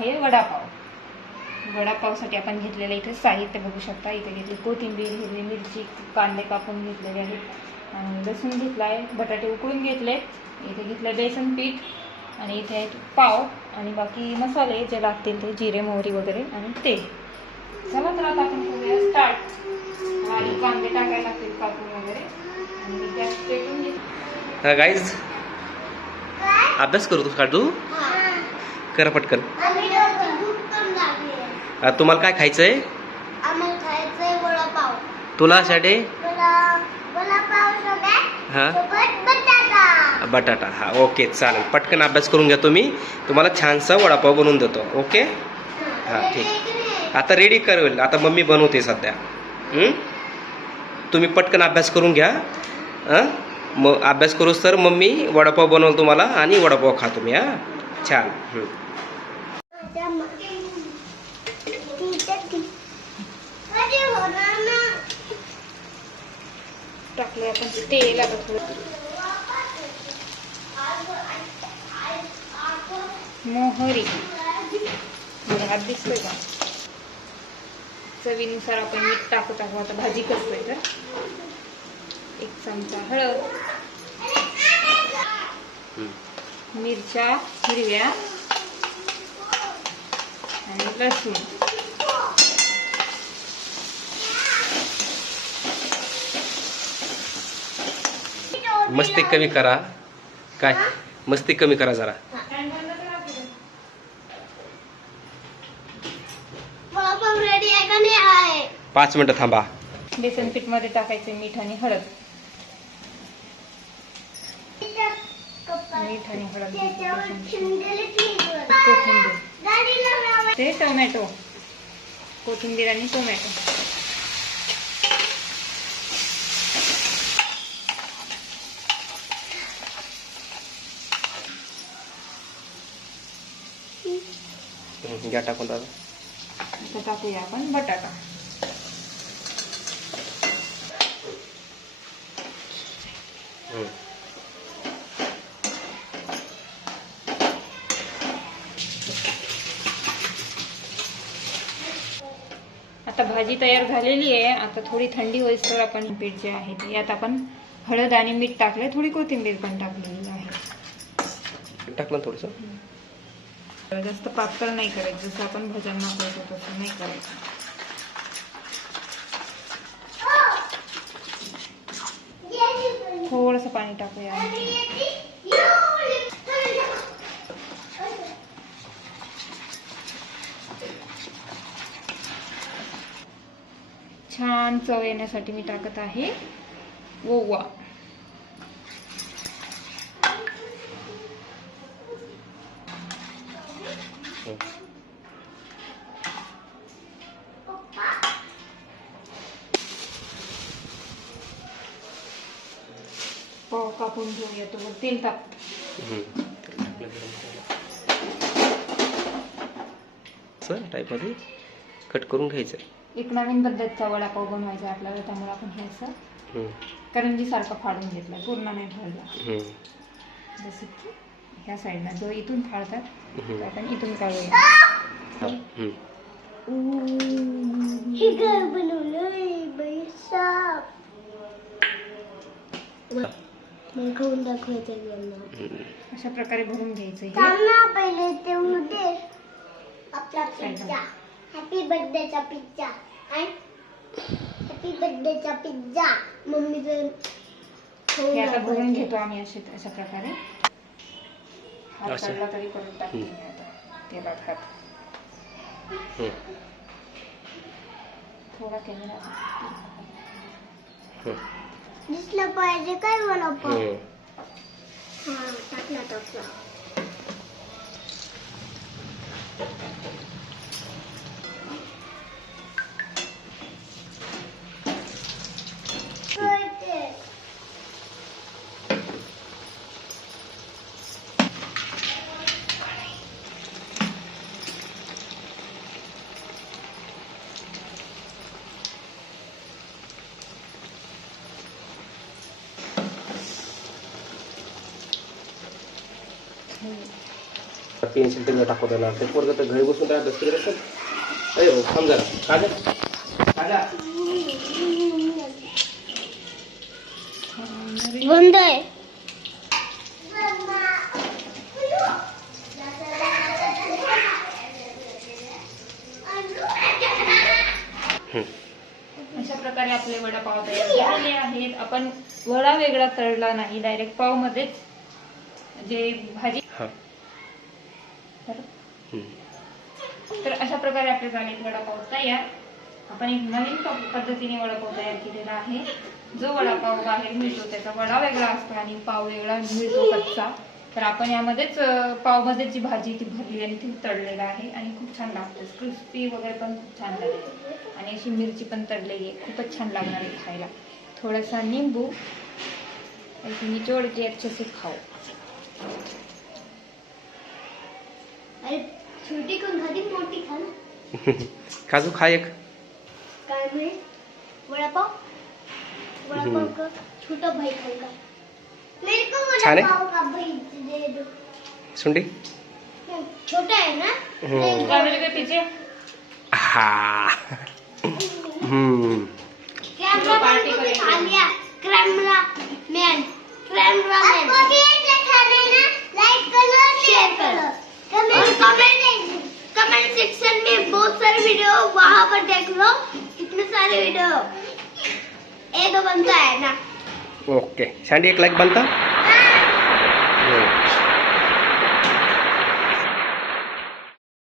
आहे वडापाव. वडापावसाठी आपण घेतलेलं इथे साहित्य बघू शकता. इथे घेतली कोथिंबीर हिरवी मिरची कांदे कापून घेतलेले आहेत. आणि लसूण घेतला आहे बटाटे उकळून घेतले. इथे घेतलं बेसन पीठ आणि इथे आहेत पाव आणि बाकी मसाले जे लागतील ते जिरे मोहरी वगैरे आणि तेल. चला तर आता आपण करूया स्टार्ट आणि कांदे टाकायला लागतील कापून वगैरे. आणि गॅस पेटून घेतली हा गाईज अभ्यास करू तू? करा पटकन आम्ही दोघं भूक पण लागली आहे. आ, तुम्हाला काय खायचंय? वडापाव. तुला साठी हा? बटाटा. बटाटा हा ओके चालेल. पटकन अभ्यास करून घ्या तुम्ही. तुम्हाला छानसा वडापाव बनवून देतो ओके? हा, ठीक. आता रेडी करेल. आता मम्मी बनवते सध्या? तुम्ही पटकन अभ्यास करून घ्या. हं? मग अभ्यास करूच तर मम्मी वडापाव बनवल तुम्हाला आणि वडापाव खा तुम्ही हा? छान हं. माझ्या मा- तिथे ती- अरे होणार ना. टाकले आपण तेल आता थोडं. मोहरी. हात दिसतोय का? चवीनुसार आपण मीठ टाकत आहोत आता भाजी करतोय तर. एक चमचा हळद. मिरच्या हिरव्या. आणि लसूण. मस्ती कमी करा. काय? मस्ती कमी करा जरा. वडापाव रेडी आहे का नाही आहे? पाच मिनटं थांबा. बेसन पीठमध्ये टाकायचे मीठ आणि हळद. मीठ आणि हळद. कोथिंबीर. ते टोमॅटो. कोथिंबीर आणि टोमॅटो. घ्या टाकून दादा. आता टाकूया आपण बटाटा. आता भाजी तयार झालेली आहे. आता थोडी थंडी होईस तर आपण पीठ जे आहे ते यात आपण हळद आणि मीठ टाकले थोडी कोथिंबीर पण टाकलेली आहे. टाकलं थोडंसं. जास्त पातळ नाही करायचं. जसं आपण भज्यांना करतो तसं नाही करायचं. थोडंसं पाणी टाकूया. छान चव येण्यासाठी मी टाकत आहे. ओवा. पाव कापून घेऊया तो तेल टाक. टाईपमध्ये कट करून घ्यायचं. एक नवीन पद्धतचा वडापाव बनवायचा आपल्याला त्यामुळे आपण हे असं हं. करंजी सारखं फाडून घेतला पूर्ण नाही फाडला. जसं की ह्या साईडला जो इथून फाडतात हं. तो आपण इथून काढूया. हा. घर दाखवायचं यांना. अशा प्रकारे भरून घ्यायचं पहिले ते दे. आपला पिझ्झा. हॅपी बर्थडेचा पिझ्झा. हॅपी बर्थडेचा पिझ्झा. खाऊन हे आता भरून. घेतो आम्ही असे अशा प्रकारे. हात असं? काढला तरी करून टाकते. मी आता तेलात हात हं. थोडा कॅमेरा हं. दिसलं पाहिजे काय हं. हा टाकला टाकला पेन्सिल त्यांना टाकू देणार ते पोरगं तर घरी बसून करत असेल अरे हो काजा काजा बंद आहे. अशा प्रकारे आपले वडापाव तयार झालेले आहेत. आपण वडा वेगळा तळला नाही. डायरेक्ट पाव मध्येच जे भाजी हां. तर. तर अशा प्रकारे आपले झाले वडापाव तयार आपण एक नवीन पद्धतीने वडापाव तयार केलेला आहे. जो वडापाव बाहेर मिळतो त्याचा वडा वेगळा असतो आणि पाव वेगळा मिळतो कच्चा. तर आपण यामध्येच पावमध्ये जी भाजी ती भरली आणि ती तळलेलं आहे आणि खूप छान लागतं. क्रिस्पी वगैरे पण खूप छान लागते. आणि अशी मिरची पण तळलेली आहे. खूपच छान लागणार आहे खायला. थोडासा निंबू. निचोड़ के अच्छे से खाओ अरे छोटी कोण खाती मोठी खा ना. काजू खा एक. काय मिळेल वडापाव? वडापाव का छोटा भाई खाएगा मेरे को छान है? वडापाव का भाई दे दो? सुंडी? छोटा है ना? हम्म. कैमरे के पीछे हा. हम्म. कितने वीडियो एक बनता है ना ओके सैंडी एक लाइक बनता